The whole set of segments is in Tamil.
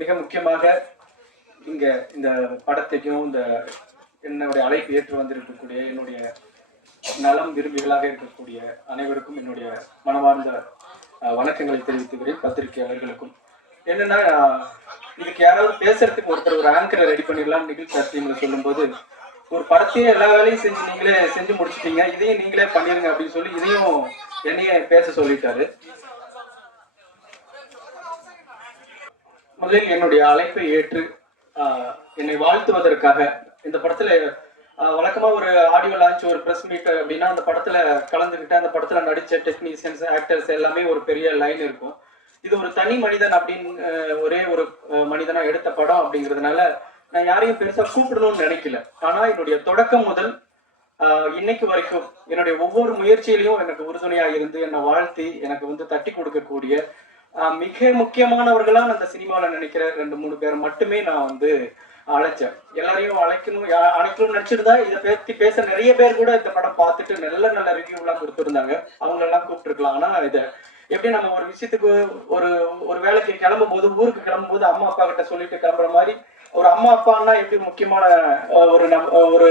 மிக முக்கியமாக இங்க இந்த படத்தைக்கும் இந்த என்னுடைய அழைப்பு ஏற்று வந்திருக்கக்கூடிய என்னுடைய நலம் விரும்பிகளாக இருக்கக்கூடிய அனைவருக்கும் என்னுடைய மனமார்ந்த வணக்கங்களை தெரிவித்துக்கிறேன். பத்திரிகையாளர்களுக்கும் என்னன்னா, இதுக்கு யாராவது பேசுறதுக்கு ஒருத்தர் ஒரு ஆங்கரை ரெடி பண்ணிடலாம் நிகழ்ச்சி டீம்ல சொல்லும்போது, ஒரு படத்தையே எல்லா வேலையும் செஞ்சு நீங்களே செஞ்சு முடிச்சிட்டீங்க, இதையும் நீங்களே பண்ணிருங்க அப்படின்னு சொல்லி இதையும் என்னைய பேச சொல்லிட்டாரு. முதலில் என்னுடைய அழைப்பை ஏற்று என்னை வாழ்த்துவதற்காக இந்த படத்துல வழக்கமா ஒரு ஆடியோ லான்ச், ஒரு பிரஸ் மீட் அப்படின்னா அந்த படத்துல கலந்துக்கிட்டு அந்த படத்துல நடிச்ச டெக்னீஷியன்ஸ், ஆக்டர்ஸ் எல்லாமே ஒரு பெரிய லைன் இருக்கும். இது ஒரு தனி மனிதன் அப்படின்னு ஒரே ஒரு மனிதனா எடுத்த படம் அப்படிங்கிறதுனால நான் யாரையும் பெருசா கூப்பிடணும்னு நினைக்கல. ஆனா என்னுடைய தொடக்கம் முதல் இன்னைக்கு வரைக்கும் என்னுடைய ஒவ்வொரு முயற்சியிலையும் எனக்கு உறுதுணையா இருந்து என்னை வாழ்த்தி எனக்கு தட்டி கொடுக்கக்கூடிய மிக முக்கியமானவர்களா அந்த சினிமாவில் நினைக்கிற 2-3 பேரை மட்டுமே நான் அழைச்சேன். எல்லாரையும் அழைக்கணும்னு நினைச்சிருந்தா இதை பத்தி பேச நிறைய பேர் கூட இந்த படம் பார்த்துட்டு நல்ல நல்ல ரிவ்யூ எல்லாம் கொடுத்துருந்தாங்க, அவங்க எல்லாம் கூப்பிட்டுருக்கலாம். ஆனா இதை எப்படி நம்ம ஒரு விஷயத்துக்கு ஒரு வேலைக்கு கிளம்பும் போது, ஊருக்கு கிளம்பும் போது அம்மா அப்பா கிட்ட சொல்லிட்டு கிளம்புற மாதிரி ஒரு அம்மா அப்பான்னா எப்படி முக்கியமான ஒரு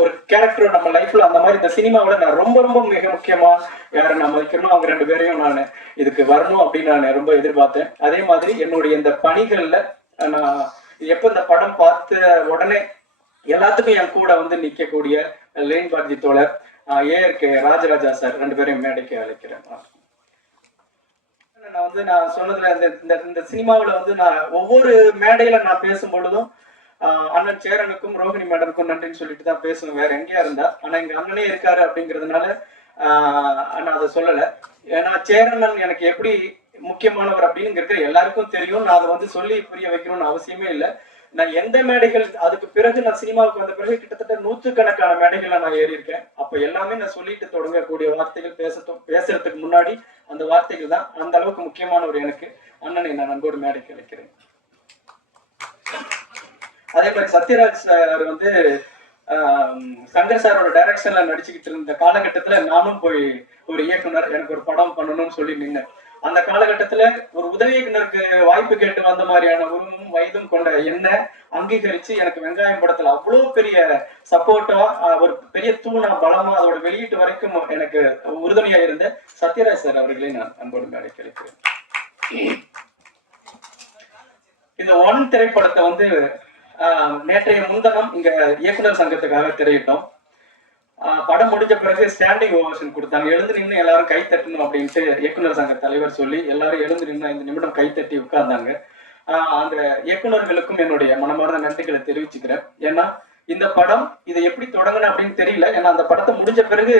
ஒரு கேரக்டர் நம்ம லைஃப்ல, அந்த மாதிரி இந்த சினிமாவில நான் ரொம்ப ரொம்ப மிக முக்கியமா யாரை நான் மதிக்கணும், அவங்க 2 பேரையும் நான் இதுக்கு வரணும் அப்படின்னு நான் ரொம்ப எதிர்பார்த்தேன். அதே மாதிரி என்னுடைய இந்த பணிகள்ல நான் எப்ப இந்த படம் பார்த்த உடனே எல்லாத்துக்கும் என் கூட நிக்கக்கூடிய லேன் பாரதி தோழர், ஏஆர்கே ராஜராஜா சார் 2 பேரையும் மேடைக்கு அழைக்கிறேன். நான் சொன்னதுல இந்த சினிமாவில் நான் ஒவ்வொரு மேடையில நான் பேசும் பொழுதும் அண்ணன் சேரனுக்கும் ரோஹிணி மேடனுக்கும் நன்றின்னு சொல்லிட்டு தான் பேசணும், வேற எங்கேயா இருந்தா. ஆனா இங்க அண்ணனே இருக்காரு அப்படிங்கிறதுனால நான் அதை சொல்லலை. ஏன்னா சேரன் எனக்கு எப்படி முக்கியமானவர் அப்படிங்கிறது எல்லாருக்கும் தெரியும். நான் அதை சொல்லி புரிய வைக்கணும்னு அவசியமே இல்லை. நான் எந்த மேடைகள் அதுக்கு பிறகு நான் சினிமாவுக்கு வந்த பிறகு கிட்டத்தட்ட 100கணக்கான மேடைகள்ல நான் ஏறி இருக்கேன். அப்ப எல்லாமே நான் சொல்லிட்டு தொடங்கக்கூடிய வார்த்தைகள் பேசுறதுக்கு முன்னாடி அந்த வார்த்தைகள் தான் அந்த அளவுக்கு முக்கியமானவர் எனக்கு. அண்ணனை நான் அன்போடு மேடைக்கு அழைக்கிறேன். அதே மாதிரி சத்யராஜ் சார் சங்கர் சாரோட டைரக்ஷன்ல நடிச்சுக்கிட்டு இருந்த காலகட்டத்துல நானும் போய் ஒரு இயக்குனர் எனக்கு ஒரு படம் பண்ணணும்னு சொல்லி நின்னேன். அந்த காலகட்டத்துல ஒரு உதவி இயக்குனருக்கு வாய்ப்பு கேட்டு வந்த மாதிரியான உருவமும் வயதும் கொண்ட என்ன அங்கீகரிச்சு எனக்கு வெங்காயம் படத்துல அவ்வளவு பெரிய சப்போர்ட்டா, ஒரு பெரிய தூணா, பலமா அதோட வெளியீட்டு வரைக்கும் எனக்கு உறுதுணையா இருந்த சத்யராஜ் சார் அவர்களே நான் அன்போடு மேடை கிடைக்கிறேன். இந்த ஒன் திரைப்படத்தை நேற்றைய முன்தினம் இங்க இயக்குனர் சங்கத்துக்காக திரையிட்டோம். படம் முடிஞ்ச பிறகு ஸ்டாண்டிங் ஓவேஷன் கொடுத்தாங்க. எழுந்து நின்று எல்லாரும் கை தட்டணும் அப்படின்ட்டு இயக்குனர் சங்க தலைவர் சொல்லி எல்லாரும் எழுந்து நின்று 5 நிமிடம் கை தட்டி உட்கார்ந்தாங்க. அந்த இயக்குனர்களுக்கும் என்னுடைய மனமார்ந்த நன்றிகளை தெரிவிச்சுக்கிறேன். ஏன்னா இந்த படம் இதை எப்படி தொடங்கணும் அப்படின்னு தெரியல. ஏன்னா அந்த படத்தை முடிஞ்ச பிறகு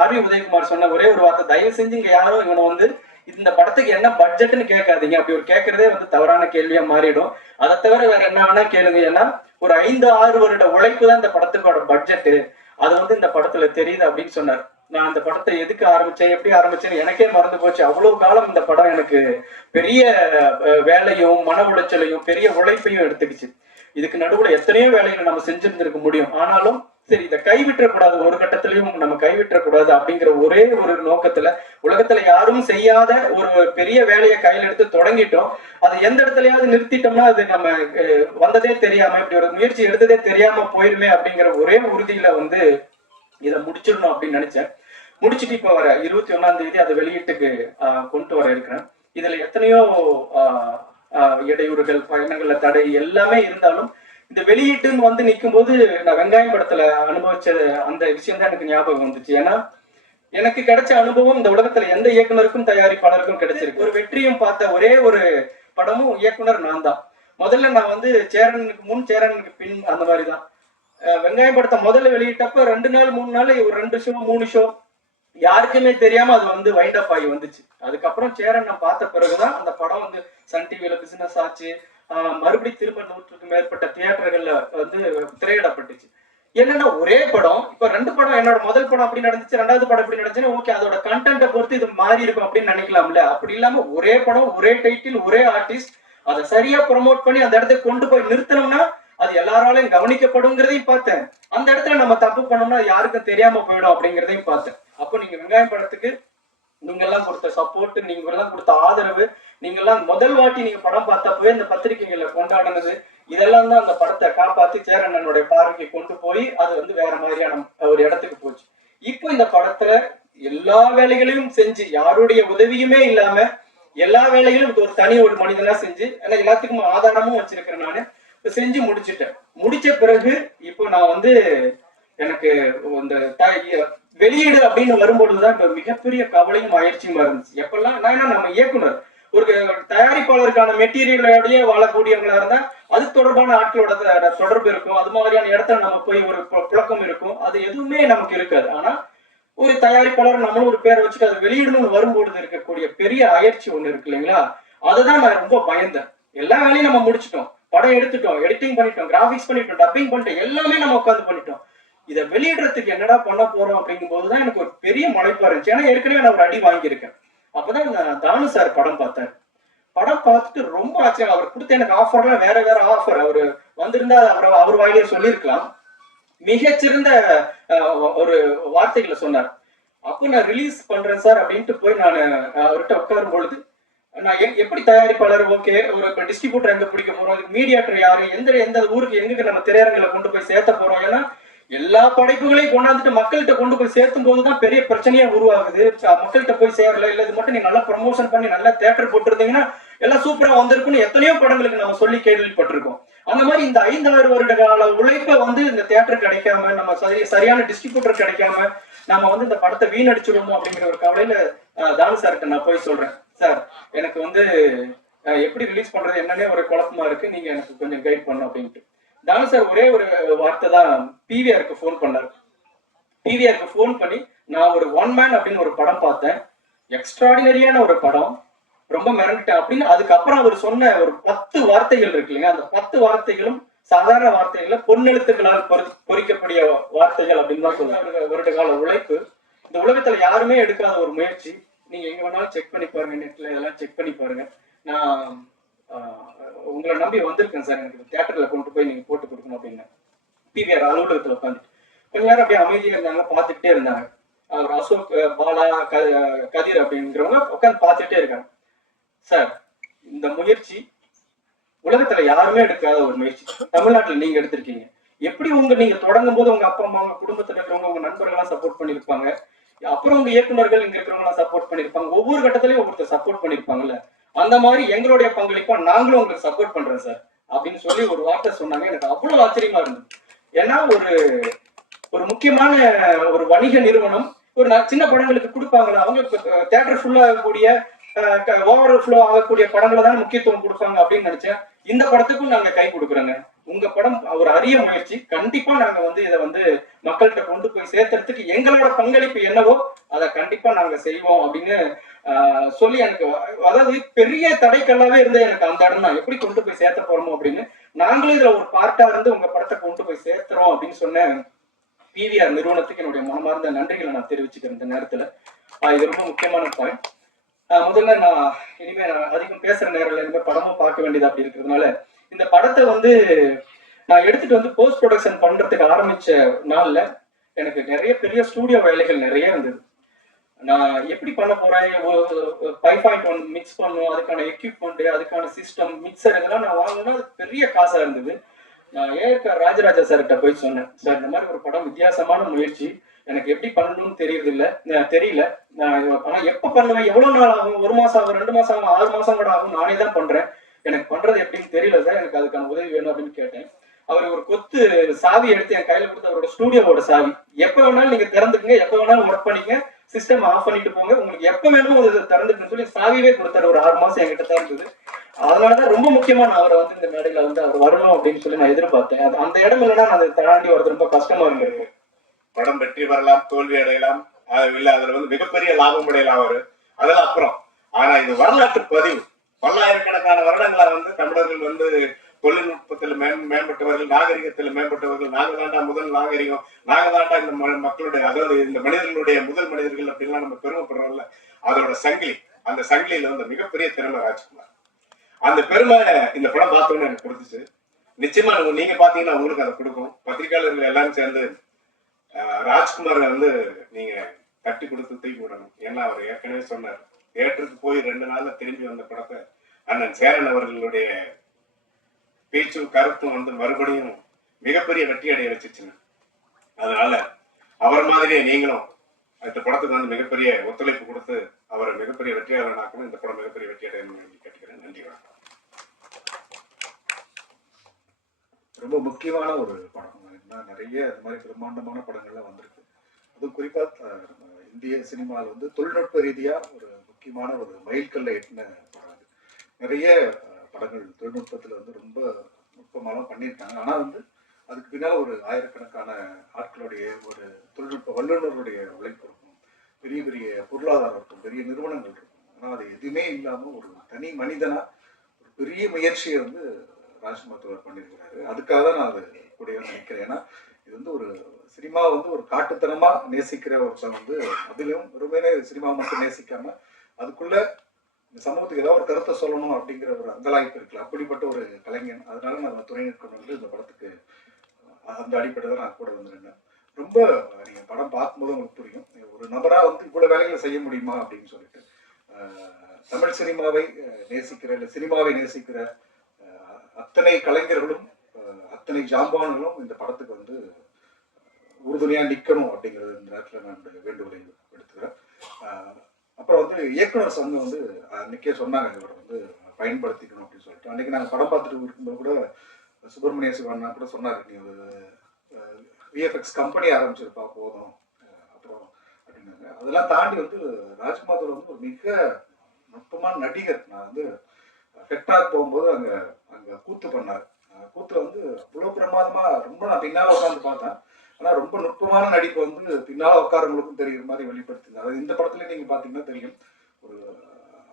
ஆர்.வி. உதயகுமார் சொன்ன ஒரே ஒரு வார்த்தை, தயவு செஞ்சு இங்க யாரும் இவனை இந்த படத்துக்கு என்ன பட்ஜெட்னு கேட்காதீங்க. அப்படி ஒரு கேட்கறதே தவறான கேள்வியா மாறிடும். அதை தவிர வேற என்ன வேணா கேளுங்க. ஏன்னா ஒரு 5-6 வருட உழைப்பு தான் இந்த படத்துக்கோட பட்ஜெட்டு. அது இந்த படத்துல தெரியுது அப்படின்னு சொன்னார். நான் அந்த படத்தை எதுக்கு ஆரம்பிச்சேன், எப்படி ஆரம்பிச்சேன்னு எனக்கே மறந்து போச்சு. அவ்வளவு காலம் இந்த படம் எனக்கு பெரிய வேலையும் மன உளைச்சலையும் பெரிய உழைப்பையும் எடுத்துக்கிச்சு. இதுக்கு நடுவுல எத்தனையோ வேலைகளை நம்ம செஞ்சிருந்திருக்க முடியும். ஆனாலும் சரி, இதை கைவிட்டக்கூடாது, ஒரு கட்டத்திலையும் நம்ம கைவிட்டக்கூடாது அப்படிங்கிற ஒரே ஒரு நோக்கத்துல உலகத்துல யாரும் செய்யாத ஒரு பெரிய வேலையை கையில் எடுத்து தொடங்கிட்டோம். அது எந்த இடத்துலயாவது நிறுத்திட்டோம்னா அது நம்ம வந்ததே தெரியாம, இப்படி ஒரு முயற்சி எடுத்ததே தெரியாம போயிருமே அப்படிங்கிற ஒரே உறுதியில இதை முடிச்சிடணும் அப்படின்னு நினைச்சேன். முடிச்சுட்டு இப்ப வர 21ஆம் தேதி அதை வெளியீட்டுக்கு கொண்டு வர இருக்கிறேன். இதுல எத்தனையோ இடையூறுகள், பயணங்கள்ல தடை எல்லாமே இருந்தாலும் இந்த வெளியீட்டுன்னு நிற்கும் போது நான் வெங்காயம் படத்துல அனுபவிச்ச அந்த விஷயம் தான் எனக்கு ஞாபகம் வந்துச்சு. ஏன்னா எனக்கு கிடைச்ச அனுபவம் இந்த உலகத்துல எந்த இயக்குனருக்கும் தயாரிப்பாளருக்கும் கிடைச்சிருக்கு. ஒரு வெற்றியும் பார்த்த ஒரே ஒரு படமும் இயக்குனர் நான் தான். முதல்ல நான் சேரனுக்கு முன் சேரனுக்கு பின் அந்த மாதிரிதான். வெங்காயம் படத்தை முதல்ல வெளியிட்டப்ப 2 நாள் 3 நாள் ஒரு 2 ஷோ 3 ஷோ யாருக்குமே தெரியாம அது வைண்ட் அப் ஆகி வந்துச்சு. அதுக்கப்புறம் சேரன் நான் பார்த்த பிறகுதான் அந்த படம் சன் டிவில பிசினஸ் ஆச்சு. மறுபடியும் திரும்ப 100க்கு மேற்பட்ட தியேட்டர்கள்ல திரையிடப்பட்டுச்சு. என்னன்னா ஒரே படம், இப்ப 2 படம், என்னோட முதல் படம் அப்படி நடந்துச்சு, 2வது படம் எப்படி நடந்துச்சுன்னா ஓகே, அதோட கண்டென்ட்டை பொறுத்து இது மாறி இருக்கும் அப்படின்னு நினைக்கலாம்ல. அப்படி இல்லாம ஒரே படம், ஒரே டைட்டில், ஒரே ஆர்டிஸ்ட், அதை சரியா ப்ரமோட் பண்ணி அந்த இடத்துக்கு கொண்டு போய் நிறுத்தணும்னா அது எல்லாராலையும் கவனிக்கப்படுங்கிறதையும் பார்த்தேன். அந்த இடத்துல நம்ம தப்பு பண்ணோம்னா யாருக்கும் தெரியாம போயிடும் அப்படிங்கிறதையும் பார்த்தேன். அப்போ நீங்க வெங்காயம் படத்துக்கு நீங்க எல்லாம் கொடுத்த சப்போர்ட், நீங்க எல்லாம் கொடுத்த ஆதரவு, நீங்க எல்லாம் முதல் வாட்டி நீங்க படம் பார்த்தப்பவே இந்த பத்திரிகைகளை கொண்டாடினது, இதெல்லாம் தான் அந்த படத்தை காப்பாத்தி சேரண்ணனுடைய பார்வைக்கு கொண்டு போய் அது வந்து வேற மாதிரியான ஒரு இடத்துக்கு போச்சு. இப்போ இந்த படத்துல எல்லா வேலைகளையும் செஞ்சு யாருடைய உதவியுமே இல்லாம எல்லா வேலைகளும் ஒரு தனி ஒரு மனிதனா செஞ்சு, ஏன்னா எல்லாத்துக்கும் ஆதாரமும் வச்சிருக்கிறேன் நானு, செஞ்சு முடிச்சுட்டேன். முடிச்ச பிறகு இப்போ நான் வந்து எனக்கு இந்த வெளியீடு அப்படின்னு வரும்பொழுதுதான் இப்ப மிகப்பெரிய கவலையும் முயற்சியுமா இருந்துச்சு. எப்பெல்லாம் நான் என்ன, நம்ம இயக்குனர் ஒரு தயாரிப்பாளருக்கான மெட்டீரியலோடய வாழக்கூடியவங்களா இருந்தா அது தொடர்பான ஆட்களோட தொடர்பு இருக்கும், அது மாதிரியான இடத்துல நம்ம போய் ஒரு புழக்கம் இருக்கும், அது எதுவுமே நமக்கு இருக்காது. ஆனா ஒரு தயாரிப்பாளர் நம்மளும் ஒரு பேரை வச்சுட்டு அது வெளியிடணும்னு வரும்பொழுது இருக்கக்கூடிய பெரிய அயற்சி ஒண்ணு இருக்கு இல்லைங்களா, அதுதான் நான் ரொம்ப பயந்தேன். எல்லா வேலையும் நம்ம முடிச்சிட்டோம், படம் எடுத்துட்டோம், எடிட்டிங் பண்ணிட்டோம், கிராபிக்ஸ் பண்ணிட்டோம், டப்பிங் பண்ணிட்டோம், எல்லாமே நம்ம உட்காந்து பண்ணிட்டோம். இதை வெளியிடுறதுக்கு என்னடா பண்ண போறோம் அப்படிங்கும் போதுதான் எனக்கு ஒரு பெரிய மலைப்பா இருந்துச்சு. ஏன்னா ஏற்கனவே நான் ஒரு அடி வாங்கியிருக்கேன். அப்பதான் நான் தானு சார் படம் பார்த்தேன். படம் பார்த்துட்டு ரொம்ப ஆச்சரியம். அவர் கொடுத்த எனக்கு ஆஃபர்லாம் வேற வேற ஆஃபர். அவரு வந்திருந்தா அவர் வாயிலே சொல்லியிருக்கலாம். மிகச்சிறந்த ஒரு வார்த்தைகளை சொன்னார். அப்போ நான் ரிலீஸ் பண்றேன் சார் அப்படின்ட்டு போய் நான் அவர்கிட்ட உட்காரும் பொழுது, நான் எப்படி தயாரிப்பாளர், ஓகே, ஒரு டிஸ்ட்ரிபியூட்டர் எங்க பிடிக்க போறோம், மீடியாட்டர் யாரு, எந்த ஊருக்கு எங்க நம்ம திரையரங்களை கொண்டு போய் சேர்த்த போறோம். ஏன்னா எல்லா படைப்புகளையும் கொண்டாந்துட்டு மக்கள்கிட்ட கொண்டு போய் சேர்த்தும் போதுதான் பெரிய பிரச்சனையா உருவாகுது. மக்கள்கிட்ட போய் சேரல, இல்ல இது மட்டும் நீங்க நல்லா ப்ரமோஷன் பண்ணி நல்லா தியேட்டர் போட்டிருந்தீங்கன்னா எல்லாம் சூப்பரா வந்திருக்குன்னு எத்தனையோ படங்களுக்கு நம்ம சொல்லி கேள்விப்பட்டிருக்கோம். அந்த மாதிரி இந்த 5-6 வருட கால உழைப்பை வந்து இந்த தியேட்டர் கிடைக்காம, நம்ம சரியான டிஸ்ட்ரிபியூட்டர் கிடைக்காம நம்ம வந்து இந்த படத்தை வீணடிச்சிடுமோ அப்படிங்கிற ஒரு கவலையில தானு சார்கிட்ட நான் போய் சொல்றேன், சார் எனக்கு வந்து எப்படி ரிலீஸ் பண்றது என்னன்னே ஒரு குழப்பமா இருக்கு, நீங்க எனக்கு கொஞ்சம் கைட் பண்ணும் அப்படின்ட்டு. தானு சார் ஒரே ஒரு வார்த்தை தான் பிவிஆருக்கு ஃபோன் பண்ணாரு. பிவிஆருக்கு ஃபோன் பண்ணி, நான் ஒரு ஒன் மேன் அப்படின்னு ஒரு படம் பார்த்தேன், எக்ஸ்ட்ராடினரியான ஒரு படம், ரொம்ப மிரண்டுட்டேன் அப்படின்னு. அதுக்கப்புறம் அவர் சொன்ன ஒரு 10 வார்த்தைகள் இருக்கு இல்லைங்க, அந்த 10 வார்த்தைகளும் சாதாரண வார்த்தைகள்ல பொன்னெழுத்துக்களால் பொறிக்கக்கூடிய வார்த்தைகள் அப்படின்னு தான் சொல்லுவாங்க. வருட கால உழைப்பு, இந்த உலகத்துல யாருமே எடுக்காத ஒரு முயற்சி. நீங்க எங்க வேணாலும் செக் பண்ணி பாருங்க, நெட்ல இதெல்லாம் செக் பண்ணி பாருங்க. நான் உங்களை நம்பி வந்திருக்கேன் சார், எனக்கு தியேட்டர்ல கொண்டு போய் நீங்க போட்டு கொடுக்கணும் அப்படின்னு. பிவிஆர் அலுவலகத்துல உட்காந்து கொஞ்ச நேரம் அப்படியே அமைதியா இருந்தாங்க, பார்த்துட்டே இருந்தாங்க. அவர் அசோக், பாலா, கதிர் அப்படிங்கிறவங்க உட்காந்து பார்த்துட்டே இருக்காங்க. சார், இந்த முயற்சி உலகத்துல யாருமே எடுக்காத ஒரு முயற்சி, தமிழ்நாட்டுல நீங்க எடுத்திருக்கீங்க. எப்படி நீங்க தொடங்கும் போது உங்க அப்பா அம்மா, உங்க குடும்பத்துல இருக்கிறவங்க, உங்க நண்பர்கள்லாம் சப்போர்ட் பண்ணிருப்பாங்க, அப்புறம் உங்க இயக்குநர்கள் இங்க இருக்கிறவங்க சப்போர்ட் பண்ணிருப்பாங்க, ஒவ்வொரு கட்டத்திலயும் ஒவ்வொருத்தர் சப்போர்ட் பண்ணிருப்பாங்கல்ல, அந்த மாதிரி எங்களுடைய பங்களிப்பா நாங்களும் உங்களுக்கு சப்போர்ட் பண்றேன் சார் அப்படின்னு சொல்லி ஒரு வார்த்தை சொன்னாங்க. எனக்கு அவ்வளவு ஆச்சரியமா இருந்தது. ஏன்னா ஒரு முக்கியமான ஒரு வணிக நிறுவனம் ஒரு சின்ன படங்களுக்கு கொடுப்பாங்களா, அவங்க தியேட்டர் ஃபுல்லா ஆகக்கூடிய ஓவர் ஃப்ளோ ஆகக்கூடிய படங்களை தான் முக்கியத்துவம் கொடுப்பாங்க அப்படின்னு நினைச்சேன். இந்த படத்துக்கும் நாங்க கை கொடுக்குறோங்க. உங்க படம் ஒரு அரிய முயற்சி, கண்டிப்பா நாங்க வந்து இதை வந்து மக்கள்கிட்ட கொண்டு போய் சேர்த்துறதுக்கு எங்களோட பங்களிப்பு என்னவோ அதை கண்டிப்பா நாங்க செய்வோம் அப்படின்னு சொல்லி, எனக்கு அதாவது பெரிய தடைக்கல்லாவே இருந்தது எனக்கு அந்த இடம் தான், எப்படி கொண்டு போய் சேர்த்த போறோமோ அப்படின்னு. நாங்களும் இதுல ஒரு பார்ட்டா இருந்து உங்க படத்தை கொண்டு போய் சேர்த்துறோம் அப்படின்னு சொன்ன பிவிஆர் நிறுவனத்துக்கு என்னுடைய மனமார்ந்த நன்றிகளை நான் தெரிவிச்சுக்கிறேன் இந்த நேரத்துல. இது ரொம்ப முக்கியமான பாயிண்ட். முதல்ல நான் இனிமே அதிகம் பேசுற நேரம் இனிமே படமும் பார்க்க வேண்டியது அப்படி இருக்கிறதுனால, இந்த படத்தை வந்து நான் எடுத்துட்டு வந்து போஸ்ட் ப்ரொடக்ஷன் பண்றதுக்கு ஆரம்பிச்ச நாள்ல எனக்கு நிறைய பெரிய ஸ்டூடியோ வேலைகள் நிறைய இருந்தது. நான் எப்படி பண்ண போறேன், 5.1 மிக்ஸ் பண்ணும், அதுக்கான எக்யூப்மெண்ட், அதுக்கான சிஸ்டம், மிக்சர், இதெல்லாம் நான் வாங்கணும்னா அது பெரிய காசா இருந்தது. நான் ஏற்க ராஜராஜா சார்கிட்ட போய் சொன்னேன், சார் இந்த மாதிரி ஒரு படம் வித்தியாசமான முயற்சி, எனக்கு எப்படி பண்ணணும்னு தெரியல, ஆனா எப்ப பண்ணுவேன், எவ்வளவு நாள் ஆகும், 1 மாசம் ஆகும், 2 மாசம் ஆகும், 6 மாசம் கூட ஆகும், நானே தான் பண்றேன், எனக்கு பண்றது எப்படின்னு தெரியல சார், எனக்கு அதுக்கான உதவி வேணும் அப்படின்னு கேட்டேன். அவர் ஒரு கொத்து சாவி எடுத்து என் கையில கொடுத்து, அவரோட ஸ்டூடியோவோட சாவி, எப்ப வேணாலும் நீங்க திறந்துக்குங்க, எப்ப வேணாலும் ஒர்க் பண்ணிக்க, சிஸ்டம் ஆஃப் பண்ணிட்டு போங்க, உங்களுக்கு எப்ப வேணுமோ அது திறந்துக்குன்னு சொல்லி சாவியே கொடுத்தாரு. ஒரு 6 மாசம் என்கிட்ட தான் இருந்தது. அதனாலதான் ரொம்ப முக்கியமா நான் அவரை வந்து இந்த மேடையில வந்து அவர் வரணும் அப்படின்னு சொல்லி நான் எதிர்பார்த்தேன். அந்த இடம் இல்லைன்னா நான் அதை தாண்டி வரது ரொம்ப கஷ்டமா இருந்திருக்கு. படம் வெற்றி பெறலாம், தோல்வி அடையலாம், இல்ல அதுல வந்து மிகப்பெரிய லாபம் அடையலாம் அவரு, அதெல்லாம் அப்புறம். ஆனா இது வரலாற்று பதிவு. பல்லாயிரக்கணக்கான வருடங்களா வந்து தமிழர்கள் வந்து தொழில்நுட்பத்தில் மேம்பட்டவர்கள், நாகரிகத்தில் மேம்பட்டவர்கள், நாங்க தாண்டா முதல் நாகரிகம், நாங்க தாண்டா இந்த மக்களுடைய, அதாவது இந்த மனிதர்களுடைய முதல் மனிதர்கள் அப்படின்லாம் நம்ம பெருமைப்படுறோம்ல, அதோட சங்கிலி, அந்த சங்கிலியில வந்து மிகப்பெரிய திறமை ராஜ்குமார். அந்த பெருமை இந்த படம் பார்த்தோன்னு எனக்கு கொடுத்துச்சு. நிச்சயமா நீங்க பாத்தீங்கன்னா உங்களுக்கு அதை கொடுக்கும். பத்திரிகையாளர்கள் எல்லாரும் சேர்ந்து ராஜ்குமார் வந்து நீங்க கட்டி கொடுத்து தூக்கி விடணும். ஏன்னா அவர் ஏற்கனவே சொன்னார், தியேட்டருக்கு போய் 2 நாள்ல திரும்பி வந்த படத்தை அண்ணன் சேரன் அவர்களுடைய பேச்சும் கருத்தும் வந்து மறுபடியும் மிகப்பெரிய வெற்றி அடைய வச்சுச்சுங்க. அதனால அவர் மாதிரியே நீங்களும் இந்த படத்துக்கு வந்து மிகப்பெரிய ஒத்துழைப்பு கொடுத்து அவரை மிகப்பெரிய வெற்றியாளனாக்கணும். இந்த படம் மிகப்பெரிய வெற்றி அடையணும்னு கேட்டுக்கிறேன். நன்றி, வணக்கம். ரொம்ப முக்கியமான ஒரு படம். நிறைய அது மாதிரி பிரம்மாண்டமான படங்கள்லாம் வந்திருக்கு. அதுவும் குறிப்பா இந்திய சினிமாவில் வந்து தொழில்நுட்ப ரீதியா ஒரு முக்கியமான ஒரு மைல்கல்லை எட்டின படம் அது. நிறைய படங்கள் தொழில்நுட்பத்துல வந்து ரொம்ப நுட்பமாலாம் பண்ணியிருக்காங்க. ஆனா வந்து அதுக்கு பின்னால் ஒரு ஆயிரக்கணக்கான ஆட்களுடைய ஒரு தொழில்நுட்ப வல்லுநருடைய உழைப்பு இருக்கும், பெரிய பெரிய பொருளாதாரம் இருக்கும், பெரிய நிறுவனங்கள் இருக்கும். ஆனா அது எதுவுமே இல்லாம ஒரு தனி மனிதனா ஒரு பெரிய முயற்சியை வந்து ராஜ்குமார் பண்ணியிருக்கிறாரு. அதுக்காக தான் நான் அது கூட நினைக்கிறேன். ஏன்னா இது வந்து ஒரு சினிமா வந்து ஒரு காட்டுத்தனமா நேசிக்கிற ஒருத்தன் வந்து, அதிலும் வெறுமனே சினிமா மட்டும் நேசிக்காம அதுக்குள்ள இந்த சமூகத்துக்கு ஏதாவது ஒரு கருத்தை சொல்லணும் அப்படிங்கிற ஒரு அங்கலாய்ப்பு இருக்குல்ல, அப்படிப்பட்ட ஒரு கலைஞன். அதனால நான் துணை நிற்கணும் வந்து இந்த படத்துக்கு அந்த அடிப்படை தான் நான் கூட வந்துருந்தேன். ரொம்ப நீங்க படம் பார்க்கும்போது உங்களுக்கு புரியும், ஒரு நபரா வந்து இவ்வளவு வேலைகளை செய்ய முடியுமா அப்படின்னு சொல்லிட்டு. தமிழ் சினிமாவை நேசிக்கிற இல்லை சினிமாவை நேசிக்கிற அத்தனை கலைஞர்களும் அத்தனை ஜாம்பான்களும் இந்த படத்துக்கு வந்து உறுதுணையா நிக்கணும் அப்படிங்கிறது இந்த நேரத்தில் நான் வேண்டுகோளை எடுத்துக்கிறேன். அப்புறம் வந்து இயக்குனர் சங்கம் வந்து அன்னைக்கே சொன்னாங்க இவரை வந்து பயன்படுத்திக்கணும் அப்படின்னு சொல்லிட்டு. அன்னைக்கு நாங்கள் படம் பார்த்துட்டு இருக்கும்போது கூட சுப்பிரமணிய சிவண்ணா கூட சொன்னார், நீ ஒரு விஎஃப்எக்ஸ் கம்பெனி ஆரம்பிச்சிருப்பா போதும் அப்புறம் அப்படின்னாங்க. அதெல்லாம் தாண்டி வந்து ராஜ்குமார் வந்து ஒரு மிக நுட்பமான நடிகர். நான் வந்து ஃபெக்டாக் போகும்போது அங்கே கூத்து பண்ணார். கூத்துல வந்து அவ்வளோ பிரமாதமா ரொம்ப நான் பின்னால உட்காந்து பார்த்தேன். ஆனா ரொம்ப நுட்பமான நடிப்பு வந்து பின்னால உட்காரவங்களுக்கும் தெரியுற மாதிரி வெளிப்படுத்தினார். இந்த படத்துல நீங்க பாத்தீங்கன்னா தெரியும், ஒரு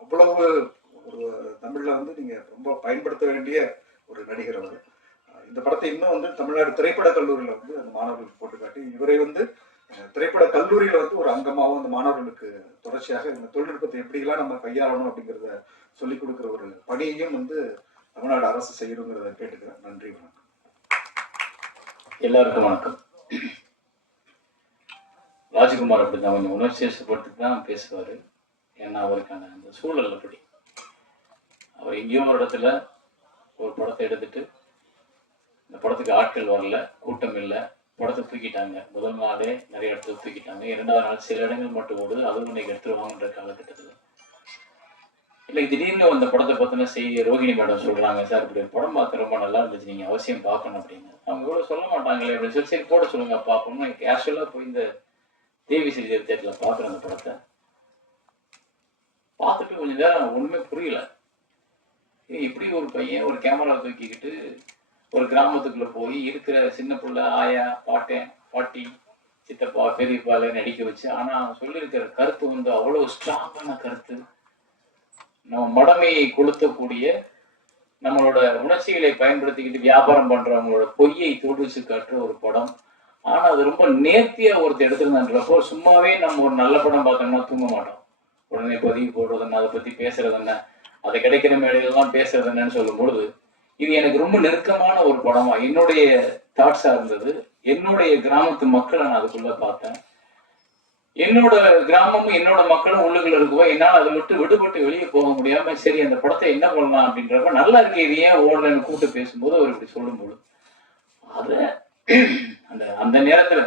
அவ்வளவு ஒரு தமிழ்ல வந்து நீங்க ரொம்ப பயன்படுத்த வேண்டிய ஒரு நடிகர் அவர். இந்த படத்தை இன்னும் வந்து தமிழ்நாடு திரைப்பட கல்லூரியில வந்து அந்த மாணவர்களுக்கு போட்டு காட்டி இவரை வந்து திரைப்பட கல்லூரியில வந்து ஒரு அங்கமாகவும் அந்த மாணவர்களுக்கு தொடர்ச்சியாக இந்த தொழில்நுட்பத்தை எப்படிலாம் நம்ம கையாளணும் அப்படிங்கிறத சொல்லிக் கொடுக்குற ஒரு பணியையும் வந்து தமிழ்நாடு அரசு செய்யணுங்கிறத கேட்டுக்கிறேன். நன்றி, வணக்கம். எல்லாருக்கும் வணக்கம். ராஜ்குமார் அப்படிதான் கொஞ்சம் உணர்ச்சியப்பட்டு தான் பேசுவார். ஏன்னா அவருக்கான அந்த சூழல் அப்படி. அவர் எங்கேயோ ஒரு இடத்துல ஒரு படத்தை எடுத்துட்டு இந்த படத்துக்கு ஆட்கள் வரல, கூட்டம் இல்லை, படத்தை தூக்கிட்டாங்க. முதல் நாளே நிறைய இடத்துல தூக்கிட்டாங்க. 2வது நாள் சில இடங்கள் மட்டும் ஓடுது, அதுவும் இன்னைக்கு எடுத்துருவாங்கன்ற காலகட்டத்தில் இன்னைக்கு திடீர்னு அந்த படத்தை பற்றின செய்தி ரோகிணி மேடம் சொல்கிறாங்க, சார் இப்படி படம் பார்த்து ரொம்ப நல்லா இருந்துச்சு, நீங்கள் அவசியம் பார்க்கணும் அப்படின்னு. அவங்க இவ்வளோ சொல்ல மாட்டாங்களே அப்படின்னு சொல்லி சரி போட சொல்லுங்க பார்க்கணும்னு கேஷுவலாக போய் இந்த தேவி ஸ்ரீ தேட்டரில் பார்க்குறேன். அந்த படத்தை பார்த்துட்டு கொஞ்சம் நேரம் ஒன்றுமே புரியல. இப்படி ஒரு பையன் ஒரு கேமரா தூக்கிக்கிட்டு ஒரு கிராமத்துக்குள்ளே போய் இருக்கிற சின்ன பிள்ளை, ஆயா, பாட்டேன், பாட்டி, சித்தப்பா, பெரியப்பால நடிக்க வச்சு, ஆனால் அவன் சொல்லியிருக்கிற கருத்து வந்து அவ்வளோ ஸ்ட்ராங்கான கருத்து. நம்ம மடமையை கொளுத்தக்கூடிய, நம்மளோட உணர்ச்சிகளை பயன்படுத்திக்கிட்டு வியாபாரம் பண்றவங்களோட பொய்யை தோடுச்சு காட்டுற ஒரு படம். ஆனா அது ரொம்ப நேர்த்தியா ஒருத்தர் எடுத்துருந்தான்றப்போ சும்மாவே நம்ம ஒரு நல்ல படம் பார்த்தோம்னா தூங்க மாட்டோம். உடனே பதிவு போடுறது என்ன, அதை பத்தி பேசுறது என்ன, அதை கிடைக்கிற மேடையிலாம் பேசுறது என்னன்னு சொல்லும் பொழுது இது எனக்கு ரொம்ப நெருக்கமான ஒரு படமா என்னுடைய தாட்ஸா இருந்தது. என்னுடைய கிராமத்து மக்களை நான் அதுக்குள்ள பார்த்தேன். என்னோட கிராமமும் என்னோட மக்களும் உள்ளுக்குள்ள இருக்குவோ என்னால் அதை விட்டு விடுபட்டு வெளியே போக முடியாம சரி அந்த படத்தை என்ன பண்ணலாம் அப்படின்றப்ப நல்லா இருக்கு இது ஏன் ஓடலன்னு கூப்பிட்டு பேசும்போது அவர் இப்படி சொல்லும்போது அத அந்த நேரத்துல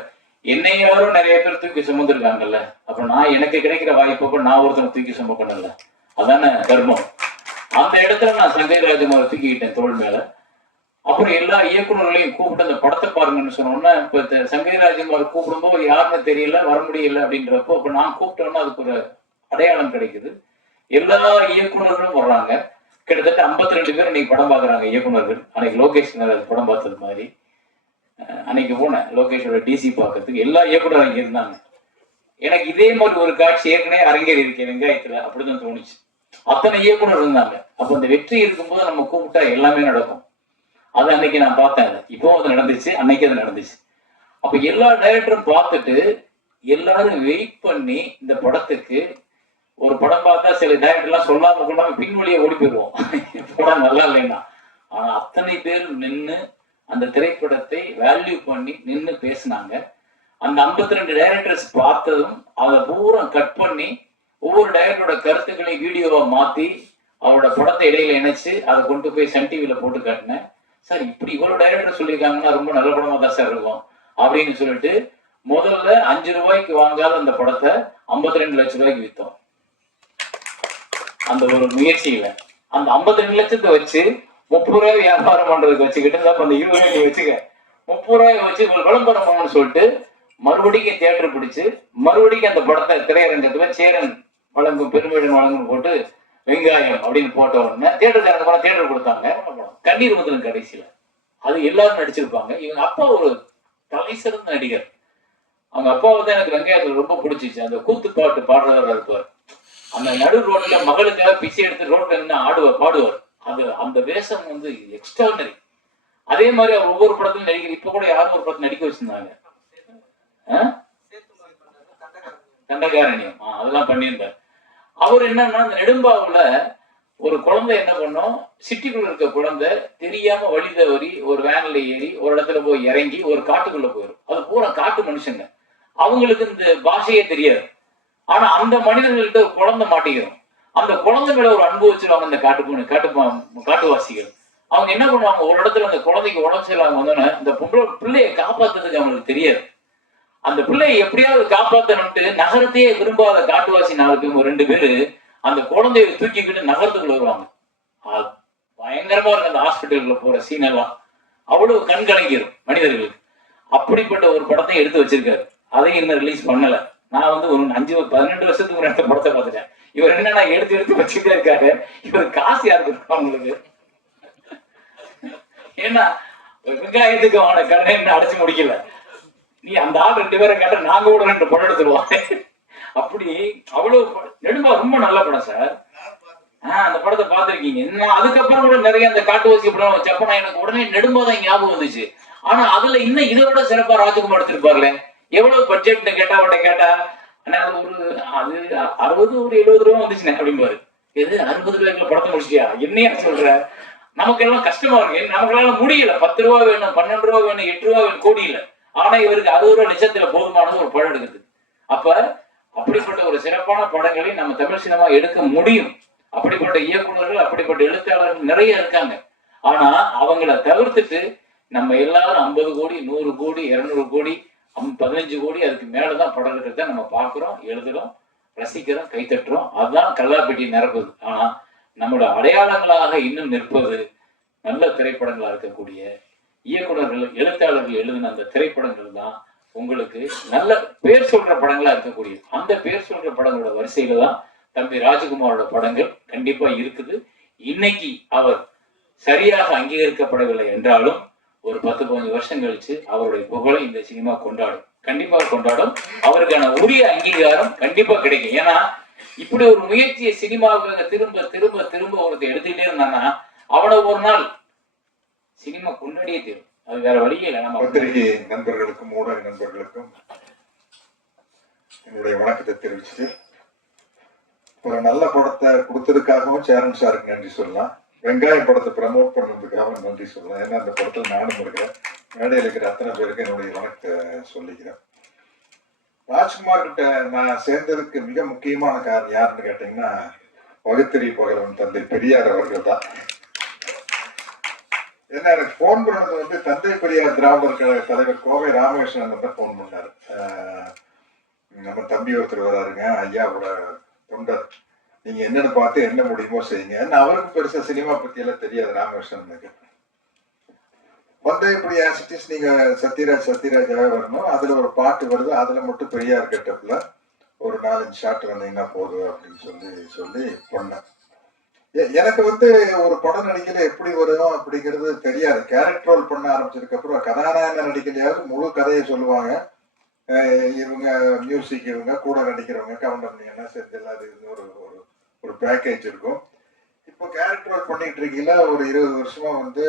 என்னை யாரும் நிறைய பேர் தூக்கி சுமந்துருக்காங்கல்ல, அப்ப நான் எனக்கு கிடைக்கிற வாய்ப்பப்ப நான் ஒருத்தனை தூக்கி சுமக்கணும்ல, அதான தர்மம். அந்த இடத்துல நான் சங்கை ராஜ்குமாரை தூக்கிக்கிட்டேன் தோள் மேல. அப்புறம் எல்லா இயக்குநர்களையும் கூப்பிட்டு அந்த படத்தை பாருங்கன்னு சொன்னோன்னா, இப்ப சங்கை ராஜ்குமார் கூப்பிடும்போது யாருன்னு தெரியல, வர முடியல அப்படின்றப்போ அப்ப நான் கூப்பிட்டோன்னா அதுக்கு ஒரு அடையாளம் கிடைக்குது. எல்லா இயக்குநர்களும் வர்றாங்க. கிட்டத்தட்ட 52 பேர் இன்னைக்கு படம் பார்க்குறாங்க இயக்குநர்கள். அன்னைக்கு லோகேஷ் படம் பார்த்தது மாதிரி அன்னைக்கு போனேன் லோகேஷோட டிசி பார்க்கறதுக்கு. எல்லா இயக்குநரும் இங்க இருந்தாங்க. எனக்கு இதே மாதிரி ஒரு காட்சி ஏற்கனவே அரங்கேறி இருக்கேன் வெங்காயத்துல, அப்படிதான் தோணுச்சு. அத்தனை இயக்குனர் இருந்தாங்க. அப்ப அந்த வெற்றி இருக்கும்போது நம்ம கூப்பிட்டா எல்லாமே நடக்கும். அது அன்னைக்கு நான் பார்த்தேன். இப்போ அது நடந்துச்சு, அன்னைக்கு அது நடந்துச்சு. அப்ப எல்லா டைரக்டரும் பார்த்துட்டு எல்லாரும் வெயிட் பண்ணி இந்த படத்துக்கு ஒரு படம் பார்த்தா சில டைரக்டர்லாம் சொல்லாம கொள்ளாம பின்வழியை ஓடி போயிடுவோம் படம் நல்லா இல்லைன்னா. ஆனா அத்தனை பேர் நின்று அந்த திரைப்படத்தை வேல்யூ பண்ணி நின்று பேசினாங்க. அந்த 52 டைரக்டர்ஸ் பார்த்ததும் அதை பூரா கட் பண்ணி ஒவ்வொரு டைரக்டரோட கருத்துக்களை வீடியோவா மாத்தி அவரோட படத்தை இடையில இணைச்சு அதை கொண்டு போய் சன் டிவியில போட்டு காட்டினேன். சார் இப்படி இவ்வளவு டைரக்டர் சொல்லியிருக்காங்கன்னா ரொம்ப நல்ல படமா தான் சார் இருக்கும் அப்படின்னு சொல்லிட்டு முதல்ல 5 ரூபாய்க்கு வாங்காத அந்த படத்தை 52 லட்சம் ரூபாய்க்கு வித்தோம். அந்த ஒரு முயற்சியில அந்த 52 லட்சத்தை வச்சு 30 ரூபாய் வியாபாரம் பண்றதுக்கு வச்சுக்கிட்டு அந்த 20 நீ வச்சுக்க 30 ரூபாய் வச்சு விளம்பரம் பண்ணணும்னு சொல்லிட்டு மறுபடியும் தியேட்டர் பிடிச்சு மறுபடியும் அந்த படத்தை திரையரங்கத்துல சேரன் வழங்கும் பெருமையுடன் வழங்கும் போட்டு வெங்காயம் அப்படின்னு போட்ட உடனே தியேட்டர் கொடுத்தாங்க. கண்ணீர் முதலும் கடைசியில அது எல்லாரும் நடிச்சிருப்பாங்க. இவங்க அப்பா ஒரு தலை சிறந்த நடிகர். அவங்க அப்பாவை தான் எனக்கு வெங்காயத்துல ரொம்ப பிடிச்சிச்சு. அந்த கூத்து பாட்டு பாடுறவராக இருப்பார். அந்த நடு ரோட்ல மகளுக்காக பிச்சை எடுத்து ரோட்ல நின்று பாடுவார். அது அந்த வேஷம் வந்து எக்ஸ்ட்ரானரி. அதே மாதிரி அவர் ஒவ்வொரு படத்திலும் நடிகர். இப்ப கூட யாரும் ஒரு படத்தில் நடிக்க வச்சிருந்தாங்க, தண்டகாரண்யம், அதெல்லாம் பண்ணியிருந்தார். அவர் என்னன்னா அந்த நெடும்பாவுல ஒரு குழந்தை என்ன பண்ணும், சிட்டிக்குள்ள இருக்க குழந்தை தெரியாம வழி தவறி ஒரு வேன்ல ஏறி ஒரு இடத்துல போய் இறங்கி ஒரு காட்டுக்குள்ள போயிடும். அது பூரா காட்டு மனுஷங்க, அவங்களுக்கு இந்த பாஷையே தெரியாது. ஆனா அந்த மனிதர்கள்ட்ட ஒரு குழந்தை மாட்டிக்கிறோம். அந்த குழந்தை மேல ஒரு அன்பு வச்சிருவாங்க அந்த காட்டுவாசிகள். அவங்க என்ன பண்ணுவாங்க, ஒரு இடத்துல அந்த குழந்தைக்கு உடம்பு சரியில்லாம வந்தோன்னே இந்த பிள்ளையை காப்பாத்துறதுக்கு அவங்களுக்கு தெரியாது. அந்த பிள்ளையை எப்படியாவது காப்பாத்தணும்ட்டு நகரத்தையே விரும்பாத காட்டுவாசி 4 பேர் 2 பேரு அந்த குழந்தைய தூக்கிக்கிட்டு நகரத்துக்குள்ள வருவாங்க. பயங்கரமா இருக்கு அந்த ஹாஸ்பிட்டலுக்குள்ள போற சீன் எல்லாம். அவ்வளவு கண்கலங்கிரும் மனிதர்களுக்கு. அப்படிப்பட்ட ஒரு படத்தை எடுத்து வச்சிருக்காரு. அதையும் இன்னும் ரிலீஸ் பண்ணல. நான் வந்து ஒரு 12 வருஷத்துக்கு முன்னாடி படத்தை பார்த்துட்டேன். இவர் என்னன்னா எடுத்து வச்சுட்டே இருக்காரு. இவர் காசு யாருக்கு அவங்களுக்கு? ஏன்னா வெங்காயத்துக்கு அவனை கடனை இன்னும் அடைச்சு முடிக்கல. நீ அந்த ஆள் 2 பேரை கேட்ட நாங்க கூட 2 படம் எடுத்துருவோம். அப்படி அவ்வளவு நெடும்பா ரொம்ப நல்ல படம் சார். அந்த படத்தை பார்த்திருக்கீங்க. அதுக்கப்புறம் கூட நிறைய அந்த காட்டுவாசி படம் வச்சப்ப நான் எனக்கு உடனே நெடும்பாதான் ஞாபகம் வந்துச்சு. ஆனா அதுல இன்னும் இதை விட சிறப்பா ராஜகுமார் எடுத்திருப்பார்ல. எவ்வளவு பட்ஜெட்னு கேட்டா அவட்ட கேட்டா அது 60 ஒரு 70 ரூபா வந்துச்சுண்ணே அப்படிம்பாரு. எது 60 ரூபாய்க்குள்ள படத்தை முடிச்சியா? என்னையா சொல்ற? நமக்கு எல்லாம் கஷ்டமா இருக்கு. நமக்கு முடியல. 10 ரூபா வேணும், 12 ரூபா வேணும், 8 ரூபா வேணும், கோடி இல்ல. ஆனா இவருக்கு 60 ரூபா லட்சத்துல போதுமானது ஒரு படம் எடுக்குது. அப்ப அப்படிப்பட்ட ஒரு சிறப்பான படங்களை நம்ம தமிழ் சினிமா எடுக்க முடியும். அப்படிப்பட்ட இயக்குநர்கள், அப்படிப்பட்ட எழுத்தாளர்கள் நிறைய இருக்காங்க. ஆனா அவங்கள தவிர்த்துட்டு நம்ம எல்லாரும் 50 கோடி, 100 கோடி, 200 கோடி, 15 கோடி அதுக்கு மேலதான் படம் எடுக்கிறத நம்ம பார்க்கிறோம், எழுதுறோம், ரசிக்கிறோம், கைத்தட்டுறோம். அதுதான் கல்லாப்பெட்டி நிரப்புது. ஆனா நம்மளோட அடையாளங்களாக இன்னும் நிற்பது நல்ல திரைப்படங்களா இருக்கக்கூடிய இயக்குநர்கள், எழுத்தாளர்கள் எழுதின அந்த திரைப்படங்கள் தான் உங்களுக்கு நல்ல பேர் சொல்ற படங்களா இருக்கக்கூடியது. அந்த பேர் சொல்ற படங்களோட வரிசையில தான் தம்பி ராஜகுமாரோட படங்கள் கண்டிப்பா இருக்குது. இன்னைக்கு அவர் சரியாக அங்கீகரிக்கப்படவில்லை என்றாலும் ஒரு 10-15 வருஷம் கழிச்சு அவருடைய புகழை இந்த சினிமா கொண்டாடும், கண்டிப்பா கொண்டாடும். அவருக்கான உரிய அங்கீகாரம் கண்டிப்பா கிடைக்கும். ஏன்னா இப்படி ஒரு முயற்சியை சினிமாவுக்கு திரும்ப திரும்ப திரும்ப ஒருத்தர் எடுத்துக்கிட்டே இருந்தான்னா அவனை ஒரு நாள் சினிமா கொண்டாடியே தீரும். அது வேற வழியே இல்லை. நம்ம பத்திரிகை நண்பர்களுக்கும் ஊடக நண்பர்களுக்கும் என்னுடைய வணக்கத்தை தெரிவிச்சுட்டு, ஒரு நல்ல படத்தை கொடுத்ததுக்காகவும் சேரன் சாருக்கு நன்றி சொல்லலாம். வெங்காய படத்தை ப்ரமோட் பண்ணதுக்காகவும் நன்றி சொல்லலாம். ஏன்னா அந்த படத்தில் நானும் இருக்கிறேன். மேடையில் இருக்கிற அத்தனை பேருக்கு என்னுடைய வணக்கத்தை சொல்லிக்கிறேன். ராஜ்குமார் கிட்ட நான் சேர்ந்ததுக்கு மிக முக்கியமான காரணம் யாருன்னு கேட்டீங்கன்னா, பகுத்தறி பகலவன் தந்தை பெரியார் அவர்கள் தான். ஏன்னா எனக்கு போன் பண்ணது வந்து தந்தை பெரியார் திராவிடர் கழக தலைவர் கோவை ராமகிருஷ்ணன் தான் போன் பண்ணாரு. நம்ம தம்பி ஒருத்தர் வராருங்க, ஐயாவோட தொண்டர், நீங்க என்னன்னு பார்த்து என்ன முடியுமோ செய்யுங்க. அவருக்கு பெருசா சினிமா பத்தி எல்லாம் தெரியாது ராமகிருஷ்ணனுக்கு. வந்து இப்படி ஆசிட்டிஸ் நீங்க சத்யராஜாவே வரணும், அதுல ஒரு பாட்டு வருது, அதுல மட்டும் பெரியார் கெட்டப்ல ஒரு 4-5 ஷாட் வந்தீங்கன்னா போதும் அப்படின்னு சொல்லி பண்ணேன். எனக்கு வந்து ஒரு படம் நடிக்கல எப்படி வரும் அப்படிங்கிறது தெரியாது. கேரக்டர் ரோல் பண்ண ஆரம்பிச்சதுக்கு அப்புறம் கதாநாயகன் நடிக்கலையாவது முழு கதையை சொல்லுவாங்க. இவங்க மியூசிக், இவங்க கூட நடிக்கிறவங்க கவுண்டர் என்ன சேர்த்து எல்லாரும் ஒரு பேக்கேஜ் இருக்கும். இப்போ கேரக்டர் ரோல் பண்ணிட்டு இருக்கீங்களா, ஒரு 20 வருஷமா வந்து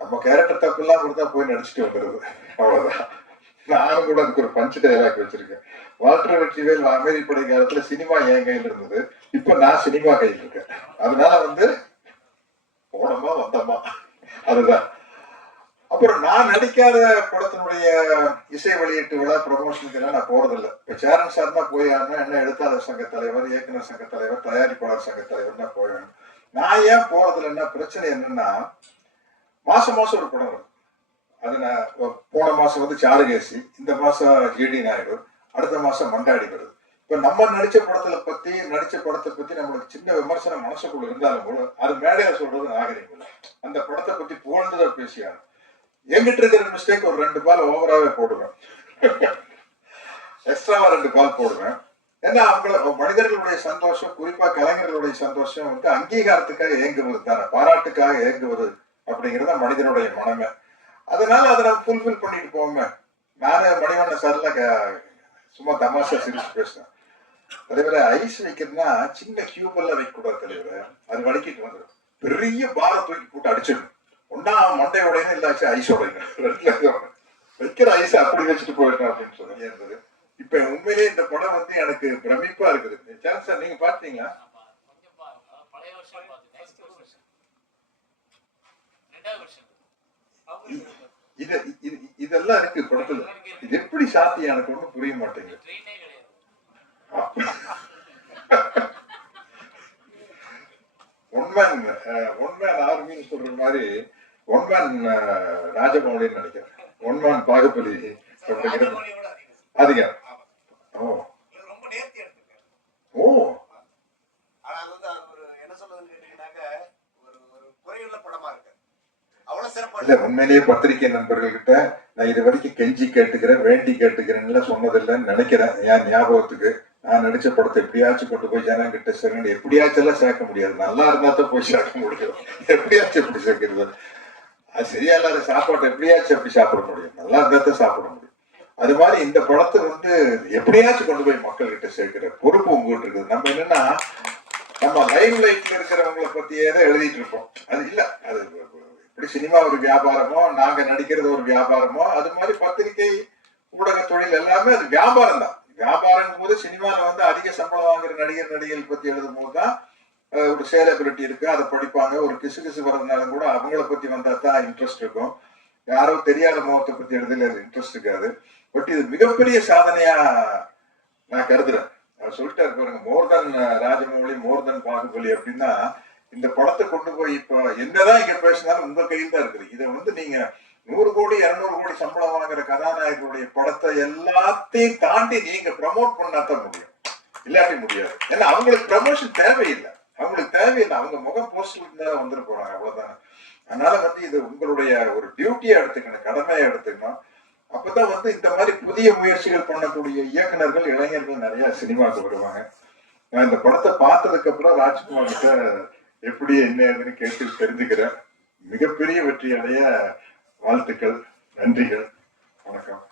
நம்ம கேரக்டர் தப்புலாம் கொடுத்தா போய் நடிச்சுட்டு வந்துடுது, அவ்வளவுதான். நானும் கூட அதுக்கு ஒரு பஞ்சு டைலாக் வச்சிருக்கேன். வால்டர் வெற்றிவேல் அமைதிப்படை காலத்துல சினிமா என் கையில் இருந்தது, இப்ப நான் சினிமா கையில் இருக்கேன். அதனால வந்து போனோமா வந்தோமா, அதுதான். அப்புறம் நான் நடிக்காத படத்தினுடைய இசை வெளியீட்டு விழா ப்ரமோஷனுக்கு எல்லாம் நான் போறதில்லை. இப்ப சேரன் சார் தான் போய் ஆகணும், என்ன எழுத்தாளர் சங்க தலைவர், இயக்குனர் சங்க தலைவர், தயாரிப்பாளர் சங்க தலைவர் தான் போயிடணும். நான் ஏன் போறதில்லைன்னா பிரச்சனை என்னன்னா, மாசம் மாசம் ஒரு படம் வருது. அது நான் போன மாசம் வந்து சாருகேசி, இந்த மாசம் ஜிடி நாயுடு, அடுத்த மாசம் மண்டாடி வருது. இப்ப நம்ம நடிச்ச படத்தை பத்தி நம்மளுக்கு சின்ன விமர்சனம் மனசுக்குள்ள இருந்தாலும் கூட அது மேடையில சொல்றது நாகரிகம் இல்லை. அந்த படத்தை பத்தி புகழ்ந்துதான் பேசியாங்க. எங்கிட்ட இருக்கிற மிஸ்டேக் ஒரு 2 பால் ஓவராவே போடுவேன், எக்ஸ்ட்ராவா 2 பால் போடுவேன். ஏன்னா அவங்கள மனிதர்களுடைய சந்தோஷம், குறிப்பா கலைஞர்களுடைய சந்தோஷம் வந்து அங்கீகாரத்துக்காக ஏங்குவது தானே, பாராட்டுக்காக ஏங்குவது அப்படிங்கிறத மனிதனுடைய மனமே. அதனால அதை நம்ம ஃபுல்ஃபில் பண்ணிட்டு போவோமே. நானே மணிவண்ணன் சார்ல சும்மா தமாஷா சிரிச்சு பேசினேன். தலைவரை ஐஸ் வைக்கிறதுனா சின்ன கியூப் எல்லாம் வைக்க கூடாது தலைவரை, அது வலிக்கிட்டு வந்துடும். பெரிய பாரை தூக்கி போட்டு அடிச்சிடும். ஒன்னா மண்டை உடையணும், இல்லாச்சு ஐஸ் உடையணும். வைக்கிற ஐஸ் அப்படி வச்சுட்டு போயிடணும் அப்படின்னு சொல்லி இருந்தது. இப்ப உண்மையிலேயே இந்த படம் வந்து எனக்கு பிரமிப்பா இருக்குது. சார் சார் நீங்க பாத்தீங்களா? இதெல்லாம் இருக்கு படத்துல. இது எப்படி சாத்தியம் எனக்கு ஒண்ணும் புரிய மாட்டேங்குது. ஒன்மேன் ஆர்மின்னு சொல்ற மாதிரி ஒன்மேன் ராஜமௌலின்னு நினைக்கிறேன். ஒன்மேன் பாகுபலி அப்படிங்கிறது அதிகம். ஓ ஓ இல்ல, உண்மையிலேயே பத்திரிகை நண்பர்கள்கிட்ட நான் இது வரைக்கும் கெஞ்சி கேட்டுக்கிறேன், வேண்டி கேட்டுக்கிறேன்னு சொன்னதில்லைன்னு நினைக்கிறேன். என் ஞாபகத்துக்கு நான் நடிச்ச படத்தை எப்படியாச்சும் கொண்டு போய் ஜனங்கிட்ட சேர்ந்து எப்படியாச்சும் எல்லாம் சேர்க்க முடியாது. நல்லா இருந்தா தான் போய் சேர்க்க முடியும். எப்படியாச்சும் எப்படி சேர்க்கிறது? அது சரியா இல்லாத சாப்பாட்டை எப்படியாச்சும் எப்படி சாப்பிட முடியும்? நல்லா இருந்தா தான் சாப்பிட முடியும். அது மாதிரி இந்த படத்தை வந்து எப்படியாச்சும் கொண்டு போய் மக்கள் கிட்ட சேர்க்கிற பொறுப்பு உங்ககிட்ட இருக்குது. நம்ம என்னன்னா, நம்ம லைவ் லைஃப்ல இருக்கிறவங்களை பத்தியே தான் எழுதிட்டு இருப்போம். அது இல்ல, அது இப்படி சினிமா ஒரு வியாபாரமோ, நாங்க நடிக்கிறது ஒரு வியாபாரமோ, அது மாதிரி பத்திரிகை ஊடக தொழில் எல்லாமே அது வியாபாரம் தான். வியாபாரம் போது சினிமால வந்து அதிக சம்பளம் வாங்குற நடிகர்கள் பத்தி எழுதும் போதுதான் ஒரு சேலபிலிட்டி இருக்கு, அதை படிப்பாங்க. ஒரு கிசு வர்றதுனாலும் கூட அவங்கள பத்தி வந்தா தான் இன்ட்ரெஸ்ட் இருக்கும். யாரோ தெரியாத முகத்தை பத்தி எழுதுல இன்ட்ரெஸ்ட் இருக்காது. பட் இது மிகப்பெரிய சாதனையா நான் கருதுறேன். அவர் சொல்லிட்டாரு பாருங்க, மோர் தென் ராஜமௌலி, மோர் தென் பாகுபலி அப்படின்னா, இந்த படத்தை கொண்டு போய் இப்ப என்னதான் இங்க பேசினாலும் உங்க கையில் தான் இருக்குது. இதை வந்து நீங்க 100 கோடி 200 கோடி சம்பளம் வாங்குற கதாநாயகருடைய படத்தை எல்லாத்தையும் தாண்டி நீங்க ப்ரமோட் பண்ணாதான் முடியும், இல்லாட்டி முடியாது. ஏன்னா அவங்களுக்கு ப்ரமோஷன் தேவையில்லை, அவங்க முகம் போஸ்டர் இருந்தா வந்துட போறாங்க, அவ்வளவுதான். அதனால வந்து இது உங்களுடைய ஒரு டியூட்டியா எடுத்துக்கணும், கடமையா எடுத்துக்கணும். அப்பதான் வந்து இந்த மாதிரி புதிய முயற்சிகள் பண்ணக்கூடிய இயக்குநர்கள், இளைஞர்கள் நிறைய சினிமாவுக்கு வருவாங்க. நான் இந்த படத்தை பார்த்ததுக்கு அப்புறம் ராஜ்குமார் கிட்ட எப்படி என்ன கேட்டு தெரிஞ்சுக்கிறேன். மிகப்பெரிய வெற்றி அடைய வாழ்த்துக்கள், நன்றிகள், வணக்கம்.